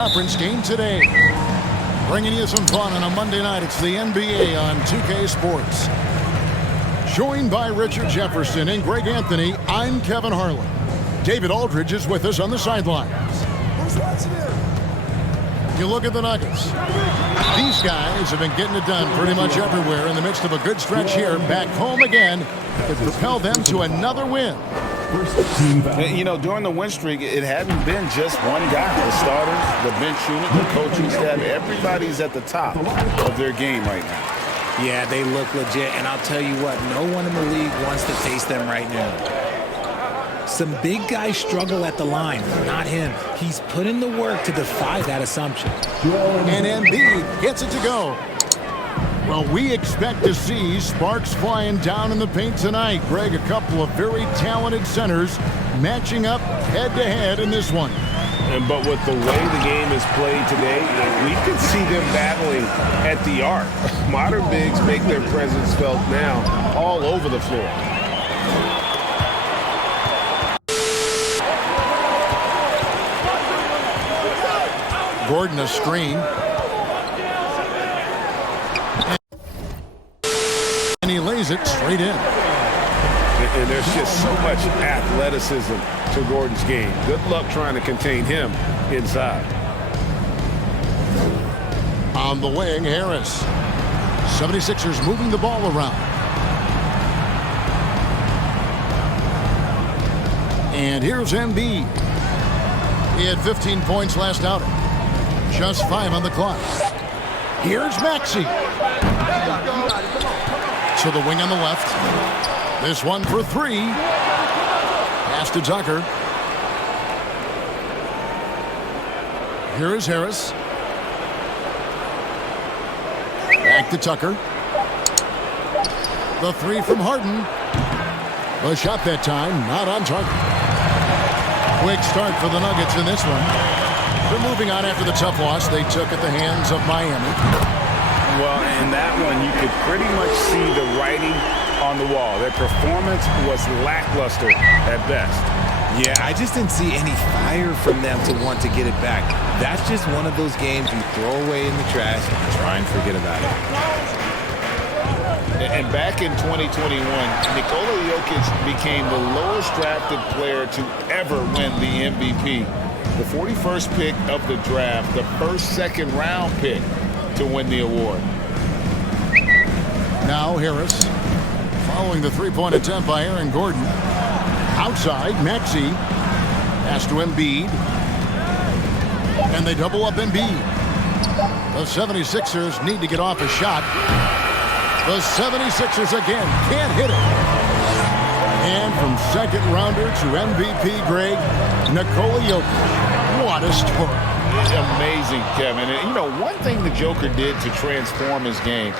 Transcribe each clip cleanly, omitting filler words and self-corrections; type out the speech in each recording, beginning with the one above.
Conference game today. Bringing you some fun on a Monday night. It's the NBA on 2K Sports. Joined by Richard Jefferson and Greg Anthony, I'm Kevin Harlan. David Aldridge is with us on the sidelines. Who's watching it? You look at the Nuggets. These guys have been getting it done pretty much everywhere in the midst of a good stretch here. Back home again. It propelled them to another win. You know, during the win streak, it hadn't been just one guy. The starters, the bench unit, the coaching staff, everybody's at the top of their game right now. Yeah, they look legit, and I'll tell you what, no one in the league wants to face them right now. Some big guys struggle at the line, not him. He's put in the work to defy that assumption. And Embid gets it to go. Well, we expect to see sparks flying down in the paint tonight. Greg, a couple of very talented centers matching up head-to-head in this one. But with the way the game is played today, we could see them battling at the arc. Modern bigs make their presence felt now all over the floor. Gordon a screen. And he lays it straight in. And there's just so much athleticism to Gordon's game. Good luck trying to contain him inside. On the wing, Harris. 76ers moving the ball around. And here's Embid. He had 15 points last outing. Just 5 on the clock. Here's Maxey. To the wing on the left. This one for 3. Pass to Tucker. Here is Harris. Back to Tucker. The 3 from Harden. The shot that time, not on target. Quick start for the Nuggets in this one. They're moving on after the tough loss they took at the hands of Miami. Well, in that one, you could pretty much see the writing on the wall. Their performance was lackluster at best. Yeah, I just didn't see any fire from them to want to get it back. That's just one of those games you throw away in the trash and try and forget about it. And back in 2021, Nikola Jokic became the lowest drafted player to ever win the MVP. The 41st pick of the draft, the first second-round pick to win the award. Now Harris, following the three-point attempt by Aaron Gordon. Outside, Maxey. Pass to Embid. And they double up Embid. The 76ers need to get off a shot. The 76ers again can't hit it. And from second rounder to MVP, Greg, Nikola Jokic. What a story. Amazing, Kevin. And, you know, one thing the Joker did to transform his game,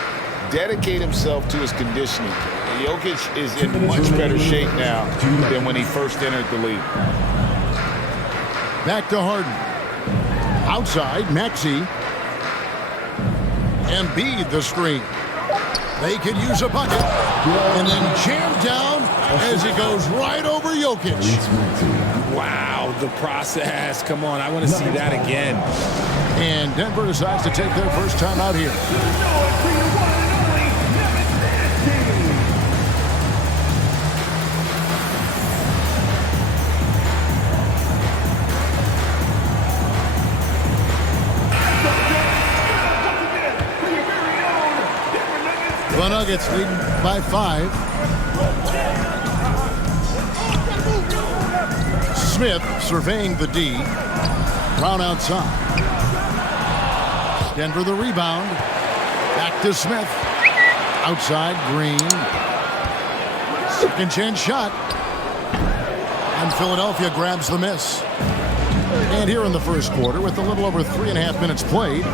dedicate himself to his conditioning. Jokic is in much better shape now than when he first entered the league. Back to Harden. Outside, Maxey. Embid the screen. They could use a bucket. And then jam down as he goes right over Jokic. Wow, the process. Come on, I want to see that again. And Denver decides to take their first time out here. The Nuggets leading by 5. Smith surveying the D. Brown outside. Denver the rebound. Back to Smith. Outside, Green. Second chance shot. And Philadelphia grabs the miss. And here in the first quarter, with a little over 3.5 minutes played,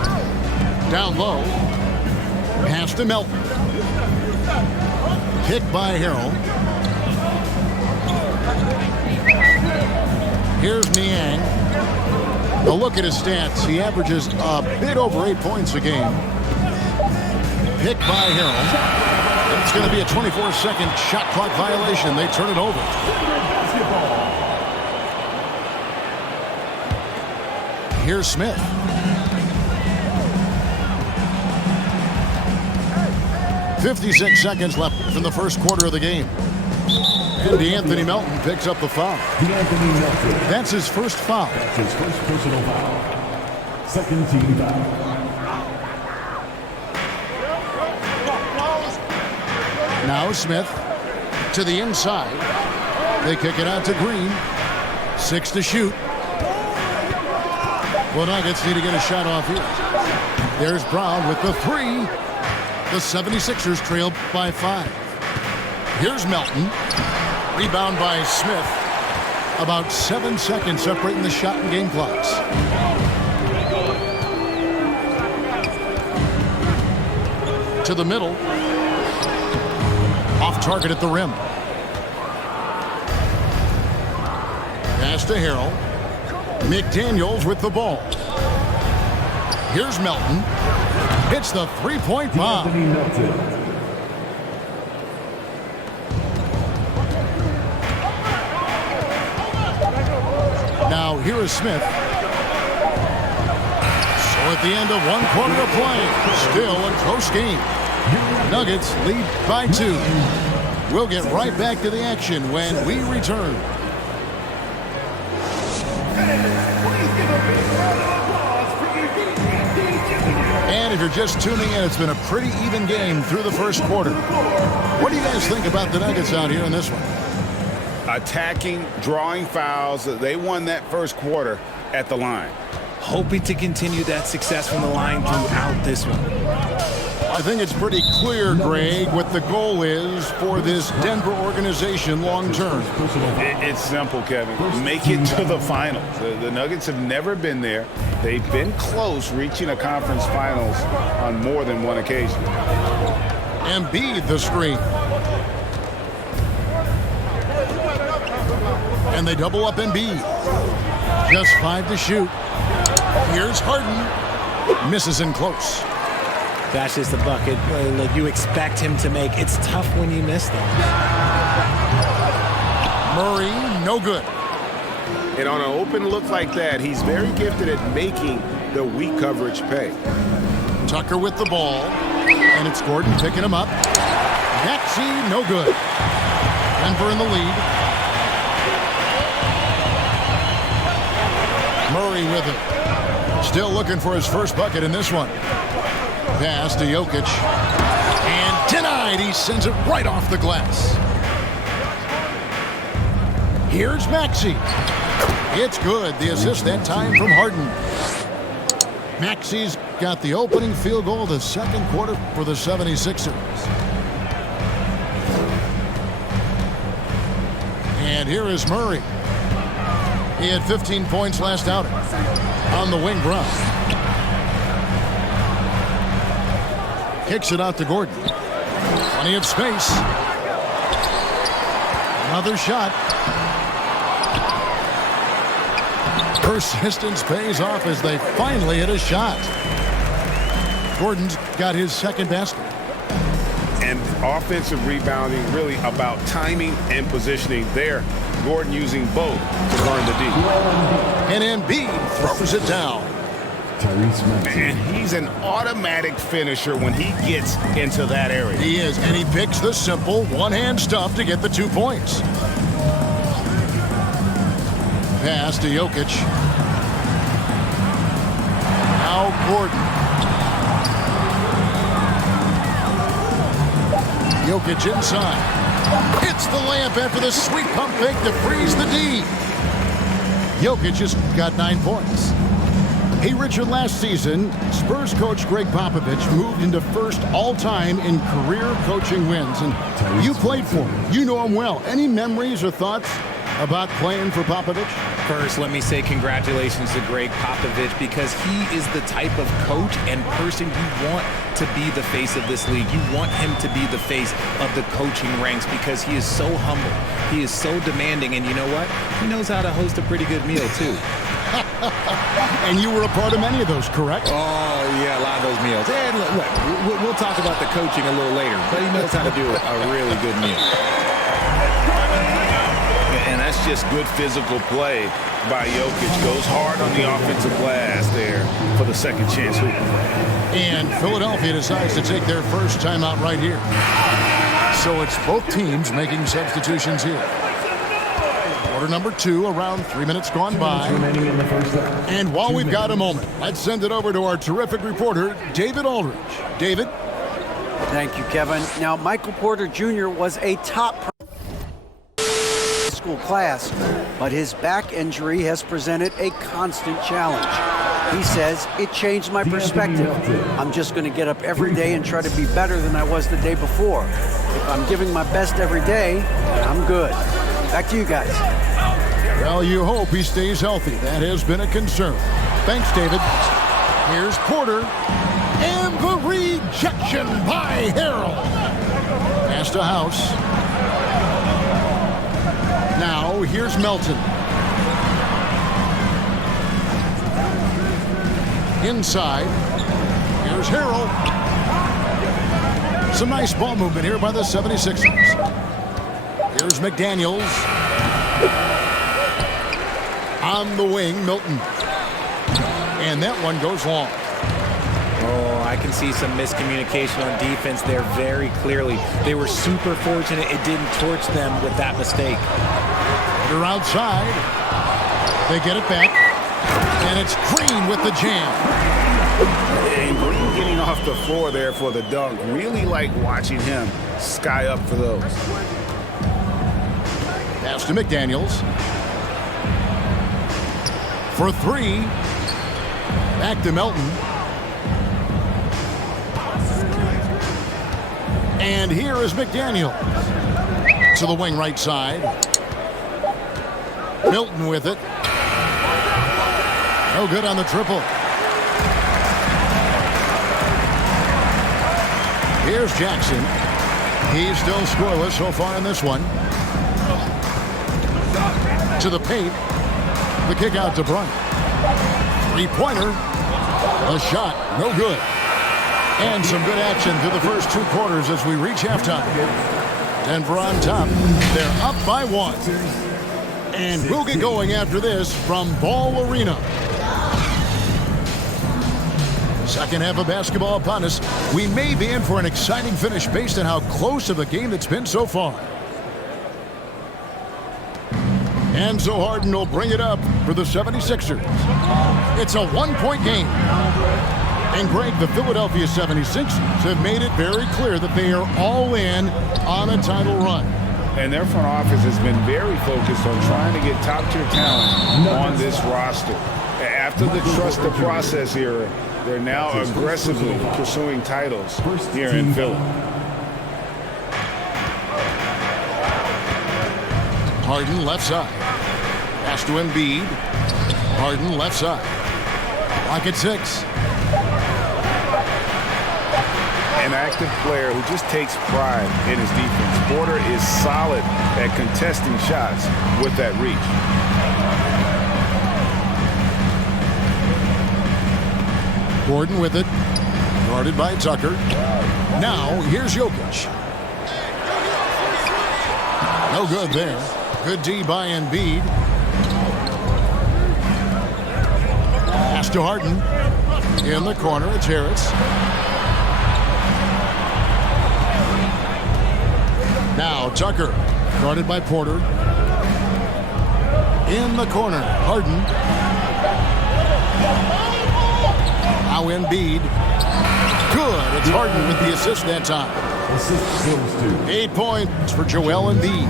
down low. Pass to Melton. Hit by Harrell. Here's Niang. A look at his stats. He averages a bit over 8 points a game. Picked by Harrell. It's going to be a 24-second shot clock violation. They turn it over. Here's Smith. "56 seconds left in the first quarter of the game. And DeAnthony Melton picks up the foul. That's his first foul. That's his first personal foul. Second team foul. Now Smith to the inside. They kick it out to Green. 6 to shoot. Well, Nuggets need to get a shot off here. There's Brown with the 3. The 76ers trail by 5. Here's Melton. Rebound by Smith. About 7 seconds separating the shot and game clocks. To the middle. Off target at the rim. Pass to Harrell. McDaniels with the ball. Here's Melton. Hits the three-point bomb. Now here is Smith. So at the end of 1 quarter of play, still a close game. Nuggets lead by 2. We'll get right back to the action when we return. And if you're just tuning in, it's been a pretty even game through the first quarter. What do you guys think about the Nuggets out here in this one? Attacking, drawing fouls. They won that first quarter at the line. Hoping to continue that success from the line throughout this one. I think it's pretty clear, Greg, what the goal is for this Denver organization long term. It's simple, Kevin. Make it to the finals. The Nuggets have never been there. They've been close reaching a conference finals on more than one occasion. Embid the screen. And they double up Embid. Just 5 to shoot. Here's Harden. Misses in close. That's just a bucket like you expect him to make. It's tough when you miss them. Murray, no good. And on an open look like that, he's very gifted at making the weak coverage pay. Tucker with the ball. And it's Gordon picking him up. Maxey, no good. Denver in the lead. Murray with it. Still looking for his first bucket in this one. Pass to Jokic. And denied. He sends it right off the glass. Here's Maxey. It's good. The assist that time from Harden. Maxey's got the opening field goal of the second quarter for the 76ers. And here is Murray. He had 15 points last outing. On the wing run. Kicks it out to Gordon. Plenty of space. Another shot. Persistence pays off as they finally hit a shot. Gordon's got his second basket. And offensive rebounding really about timing and positioning there. Gordon using both to guard the D. And Embid throws it down. And he's an automatic finisher when he gets into that area. He is, and he picks the simple one-hand stuff to get the 2 points. Pass to Jokic. Now Gordon. Jokic inside. Hits the layup after the sweet pump fake to freeze the D. Jokic just got 9 points. Hey, Richard, last season, Spurs coach Greg Popovich moved into first all-time in career coaching wins. And you played for him. You know him well. Any memories or thoughts about playing for Popovich? First, let me say congratulations to Greg Popovich because he is the type of coach and person you want to be the face of this league. You want him to be the face of the coaching ranks because he is so humble. He is so demanding, and you know what? He knows how to host a pretty good meal, too. And you were a part of many of those, correct? Oh, yeah, a lot of those meals. And look, we'll talk about the coaching a little later, but he knows how to do a really good meal. And that's That's just good physical play by Jokic. Goes hard on the offensive glass there for the second chance hoop. And Philadelphia decides to take their first timeout right here. So it's both teams making substitutions here. Quarter number 2, around 3 minutes gone by. And while we've got a moment, let's send it over to our terrific reporter, David Aldridge. David? Thank you, Kevin. Now, Michael Porter Jr. was a top school class, but his back injury has presented a constant challenge. He says, it changed my perspective. I'm just going to get up every day and try to be better than I was the day before. If I'm giving my best every day, I'm good. Back to you guys. Well, you hope he stays healthy. That has been a concern. Thanks, David. Here's Porter. And the rejection by Harrell. Pass to House. Now, here's Melton. Inside. Here's Harrell. Some nice ball movement here by the 76ers. Here's McDaniels. On the wing, Milton. And that one goes long. Oh, I can see some miscommunication on defense there very clearly. They were super fortunate it didn't torch them with that mistake. They're outside. They get it back. And it's Green with the jam. And Green getting off the floor there for the dunk. Really like watching him sky up for those. Pass to McDaniels. For 3. Back to Melton. And here is McDaniels. To the wing right side. Milton with it. No good on the triple. Here's Jackson. He's still scoreless so far in this one. To the paint. The kick out to Bryant. Three-pointer. The shot, no good. And some good action through the first 2 quarters as we reach halftime. Denver on top. They're up by 1. And we'll get going after this from Ball Arena. Second half of basketball upon us. We may be in for an exciting finish based on how close of a game it's been so far. And so Harden will bring it up for the 76ers. It's a 1-point game. And Greg, the Philadelphia 76ers have made it very clear that they are all in on a title run. And their front office has been very focused on trying to get top-tier talent on this roster. After the trust the process era, they're now aggressively pursuing titles here in Philly. Harden left side. Pass to Embid. Harden left side. Clock at 6. An active player who just takes pride in his defense. Porter is solid at contesting shots with that reach. Gordon with it. Guarded by Tucker. Now, here's Jokic. No good there. Good D by Embid. Pass to Harden. In the corner, it's Harris. Now Tucker, guarded by Porter. In the corner, Harden. Now Embid. Good. It's Harden with the assist that time. 8 points for Joel Embid.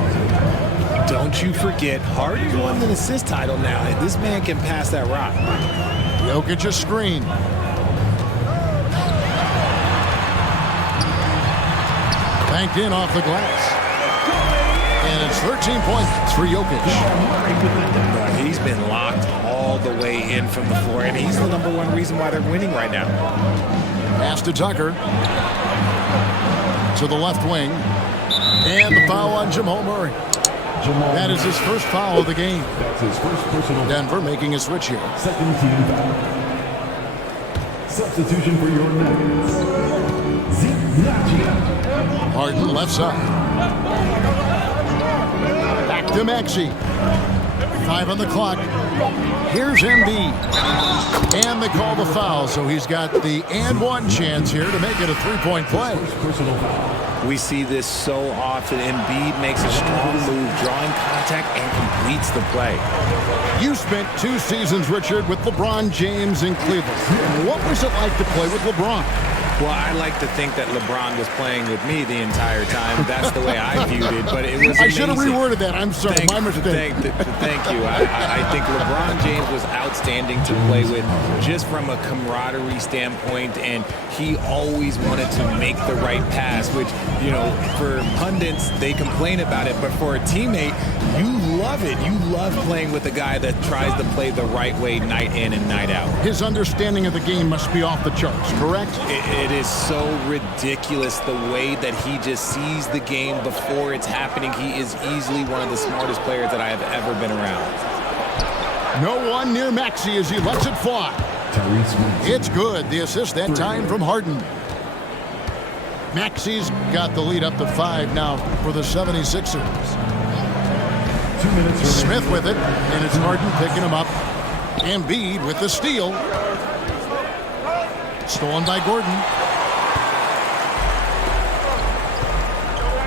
Don't you forget, Harden won the assist title now. And this man can pass that rock. Jokic a screen. Banked in off the glass. And it's 13 points for Jokic. He's been locked all the way in from the floor, and he's the #1 reason why they're winning right now. Pass to Tucker. To the left wing. And the foul on Jamal Murray. That is his first foul of the game. That's his first personal. Denver making a switch here. Second team foul. Substitution for your Nuggets. Zeke Harden left side. Back to to Maxey. 5 on the clock. Here's Embid. And they call the foul, so he's got the and one chance here to make it a three-point play. We see this so often. Embid makes a strong move, drawing contact, and completes the play. You spent 2 seasons, Richard, with LeBron James in Cleveland. What was it like to play with LeBron? Well, I like to think that LeBron was playing with me the entire time. That's the way I viewed it, but it was amazing. I should have reworded that. I'm sorry, my mistake. Thank you. I think LeBron James was outstanding to play with just from a camaraderie standpoint, and he always wanted to make the right pass, which, you know, for pundits, they complain about it, but for a teammate, you love it. You love playing with a guy that tries to play the right way night in and night out. His understanding of the game must be off the charts, correct? It is so ridiculous the way that he just sees the game before it's happening. He is easily one of the smartest players that I have ever been around. No one near Maxey as he lets it fly. It's good. The assist that time from Harden. Maxey's got the lead up to 5 now for the 76ers. Smith with it, and it's Harden picking him up. Embid with the steal. Stolen by Gordon.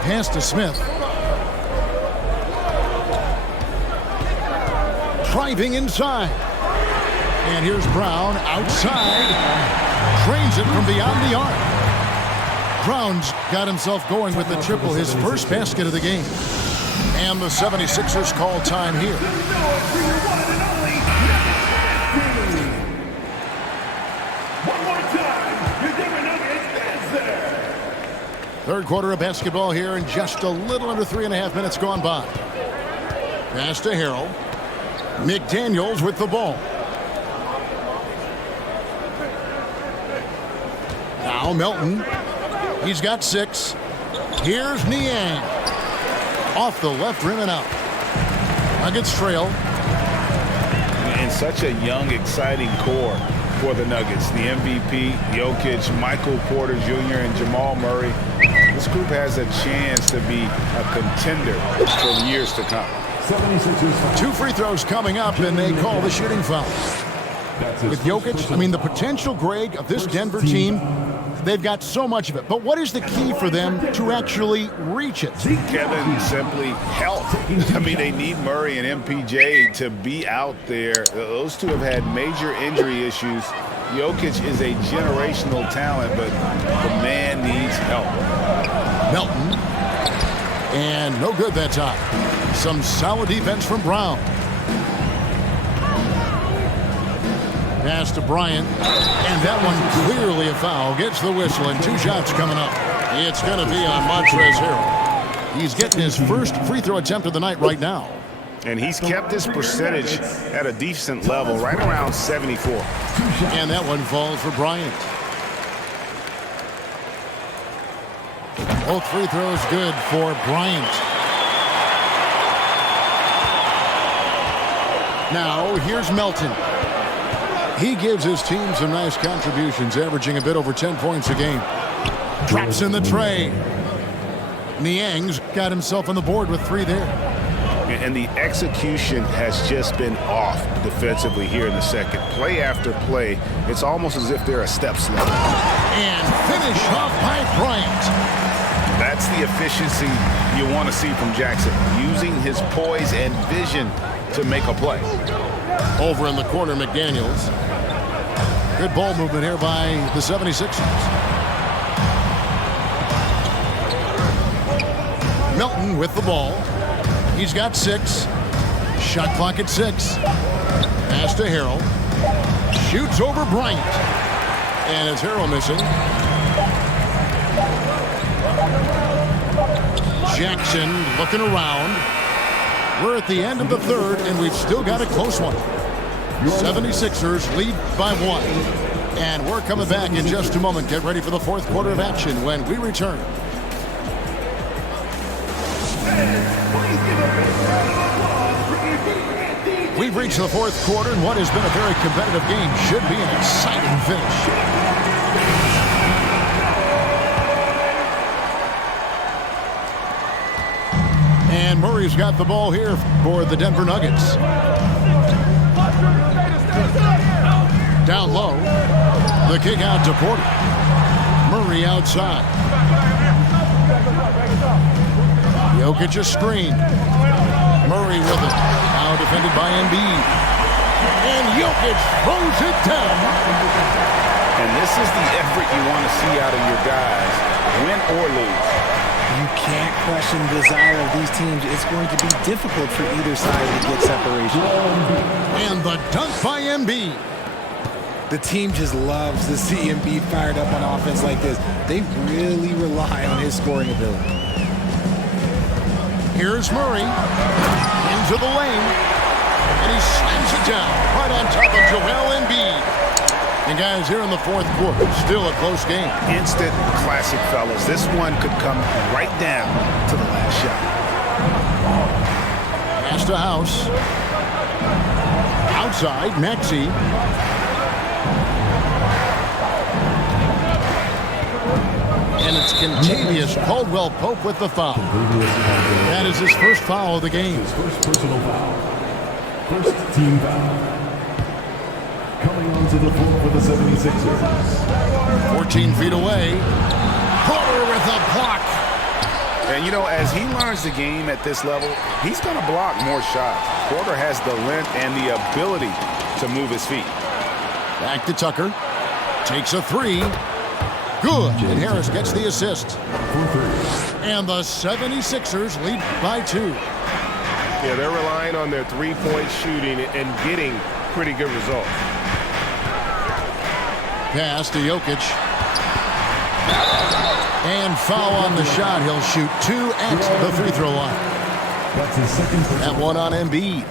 Pass to Smith. Driving inside. And here's Brown outside. Trains it from beyond the arc. Brown's got himself going with the triple, his first basket of the game. And the 76ers call time here. Third quarter of basketball here, and just a little under 3.5 minutes gone by. Pass to Harrell. McDaniels with the ball. Now Melton. He's got 6. Here's Niang. Off the left rim and out. Nuggets trail. And such a young, exciting core for the Nuggets. The MVP, Jokic, Michael Porter Jr., and Jamal Murray. This group has a chance to be a contender for years to come. 2 free throws coming up, and they call the shooting foul. With Jokic, I mean, the potential, Greg, of this Denver team, they've got so much of it. But what is the key for them to actually reach it? Kevin, simply health. I mean, they need Murray and MPJ to be out there. Those two have had major injury issues. Jokic is a generational talent, but the man needs help. Melton. And no good that time. Some solid defense from Brown. Pass to Bryant. And that one clearly a foul. Gets the whistle, and 2 shots coming up. It's going to be on Montrezl Harrell. He's getting his first free throw attempt of the night right now. And he's kept his percentage at a decent level, right around 74. And that one falls for Bryant. Both free throws good for Bryant. Now, here's Melton. He gives his team some nice contributions, averaging a bit over 10 points a game. Drops in the tray. Niang's got himself on the board with 3 there. And the execution has just been off defensively here in the second. Play after play, it's almost as if they're a step slow. And finish off by Bryant. That's the efficiency you want to see from Jackson, using his poise and vision to make a play. Over in the corner, McDaniels. Good ball movement here by the 76ers. Melton with the ball. He's got 6. Shot clock at 6. Pass to Harrell. Shoots over Bryant. And it's Harrell missing. Jackson looking around. We're at the end of the third, and we've still got a close one. 76ers lead by 1. And we're coming back in just a moment. Get ready for the fourth quarter of action when we return. We've reached the fourth quarter, and what has been a very competitive game should be an exciting finish. And Murray Murray's got the ball here for the Denver Nuggets. Down low. The kick out to Porter. Murray outside. Jokic a screen. Murray with it. Now defended by Embid. And Jokic throws it down. And this is the effort you want to see out of your guys, win or lose. You can't question the desire of these teams. It's going to be difficult for either side to get separation. And the dunk by Embid. The team just loves to see Embid fired up on offense like this. They really rely on his scoring ability. Here's Murray into the lane, and he slams it down right on top of Joel Embid. And guys, here in the fourth quarter, still a close game. Instant classic, fellas. This one could come right down to the last shot. Pass to House. Outside, Maxey. And it's Contavious Caldwell-Pope with the foul. That is his first foul of the game. His first personal foul. First team foul. Coming onto the floor for the 76ers. 14 feet away. Porter with a block. And, you know, as he learns the game at this level, he's going to block more shots. Porter has the length and the ability to move his feet. Back to Tucker. Takes a three. Good. And Harris gets the assist. And the 76ers lead by 2. Yeah, they're relying on their three-point shooting and getting pretty good results. Pass to Jokic. And foul on the shot. He'll shoot 2 at the free throw line. That's his second. That one on Embid.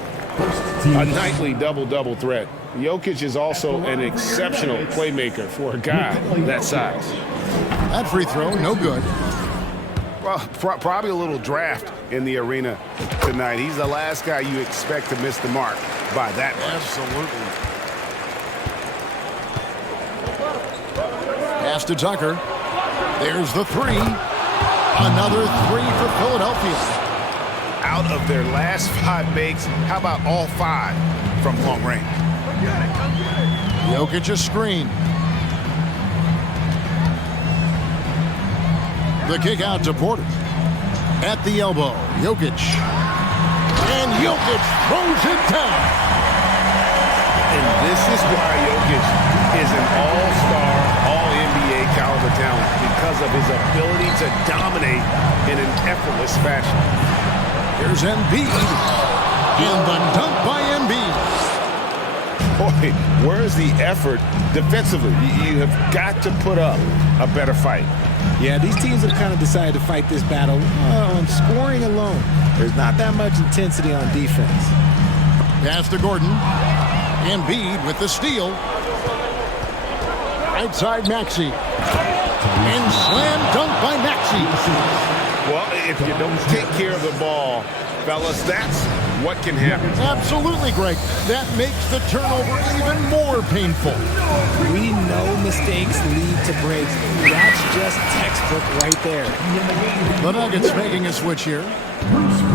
A nightly double-double threat. Jokic is also an exceptional playmaker for a guy that size. That free throw, no good. Well, probably a little draft in the arena tonight. He's the last guy you expect to miss the mark by that much. Absolutely. Pass to Tucker. There's the three. Another three for Philadelphia. Out of their last 5 makes, how about all 5 from long range? Jokic a screen. The kick out to Porter. At the elbow, Jokic. And Jokic throws it down. And this is why Jokic is an all-star, all-NBA caliber talent, because of his ability to dominate in an effortless fashion. Here's Embid. And the dunk by Embid. Boy, where's the effort defensively? You have got to put up a better fight. Yeah, these teams have kind of decided to fight this battle on scoring alone. There's not that much intensity on defense. Pass to Gordon. Embid with the steal. Outside Maxey. And slam dunk by Maxey. Well, if you don't take care of the ball, fellas, that's what can happen. Absolutely, Greg. That makes the turnover even more painful. We know mistakes lead to breaks. That's just textbook right there. The Nuggets making a switch here.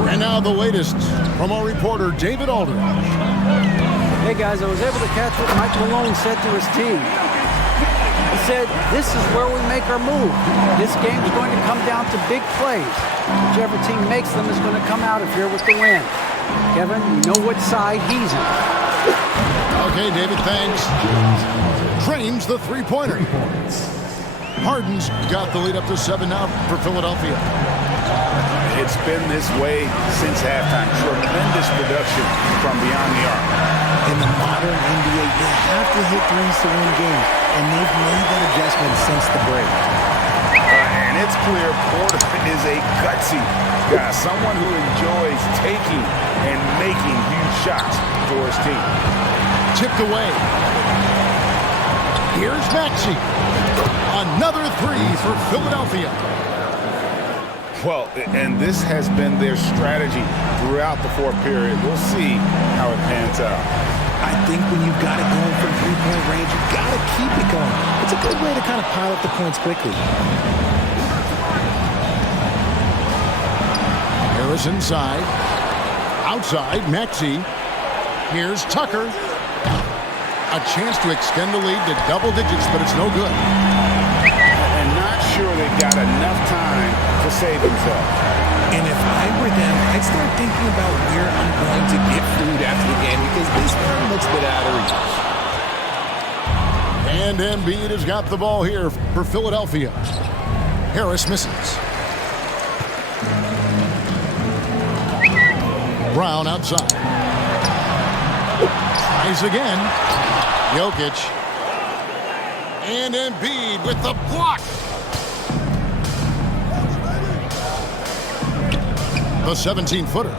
And now the latest from our reporter, David Aldridge. Hey, guys, I was able to catch what Mike Malone said to his team. He said, this is where we make our move. This game's going to come down to big plays. Whichever team makes them is going to come out of here with the win. Kevin, you know what side he's on. Okay, David, thanks. Drains the three-pointer. Harden's got the lead up to 7 now for Philadelphia. It's been this way since halftime. Tremendous production from beyond the arc. In the modern NBA, you have to hit threes to win games, and they've made that adjustment since the break. And it's clear Porter is a gutsy guy, someone who enjoys taking and making huge shots for his team. Tipped away. Here's Maxey. Another three for Philadelphia. Well, and this has been their strategy throughout the fourth period. We'll see how it pans out. I think when you've got it going from three-point range, you've got to keep it going. It's a good way to kind of pile up the points quickly. Here Harris inside. Outside, Maxey. Here's Tucker. A chance to extend the lead to double digits, but it's no good. And not sure they've got enough time to save themselves. And if I were them, I'd start thinking about where I'm going to get food after the game because this one looks a bit out of reach. And Embid has got the ball here for Philadelphia. Harris misses. Brown outside. Tries again. Jokic. And Embid with the block. The 17-footer.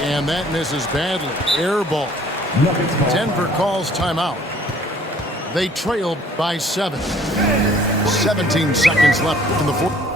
And that misses badly. Air ball. Denver calls timeout. They trailed by 7. 17 seconds left in the fourth.